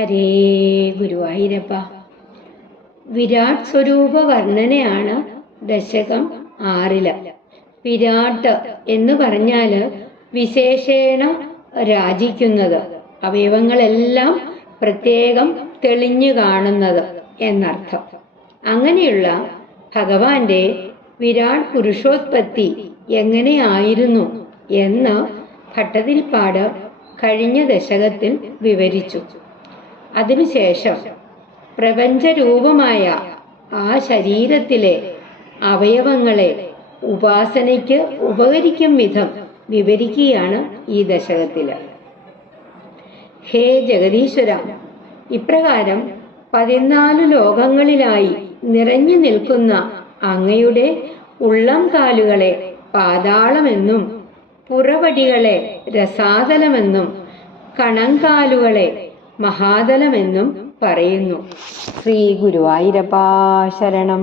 ഹരേ ഗുരുവായൂരപ്പ. വിരാട് സ്വരൂപ വർണനയാണ് ദശകം ആറിൽ. വിരാട്ട് എന്ന് പറഞ്ഞാൽ വിശേഷേണ രാജിക്കുന്നത്. അവയവങ്ങളെല്ലാം പ്രത്യേകം തെളിഞ്ഞു കാണുന്നത് എന്നർത്ഥം. അങ്ങനെയുള്ള ഭഗവാന്റെ വിരാട് പുരുഷോത്പത്തി എങ്ങനെയായിരുന്നു എന്ന് ഭട്ടതിരിപ്പാട് കഴിഞ്ഞ ദശകത്തിൽ വിവരിച്ചു. അതിനുശേഷം പ്രപഞ്ചരൂപമായ ആ ശരീരത്തിലെ അവയവങ്ങളെ ഉപാസനയ്ക്ക് ഉപകരിക്കും വിധം വിവരിക്കുകയാണ് ഈ ദശകത്തിൽ ഹേ ജഗദീശ്വര ഇപ്രകാരം പതിനാല് ലോകങ്ങളിലായി നിറഞ്ഞു നിൽക്കുന്ന അങ്ങയുടെ ഉള്ളം കാലുകളെ പാതാളമെന്നും പുറവടികളെ രസാതലമെന്നും കണങ്കാലുകളെ മഹാതലമെന്നും പറയുന്നു. ശ്രീ ഗുരുവായൂരപ്പാ ശരണം.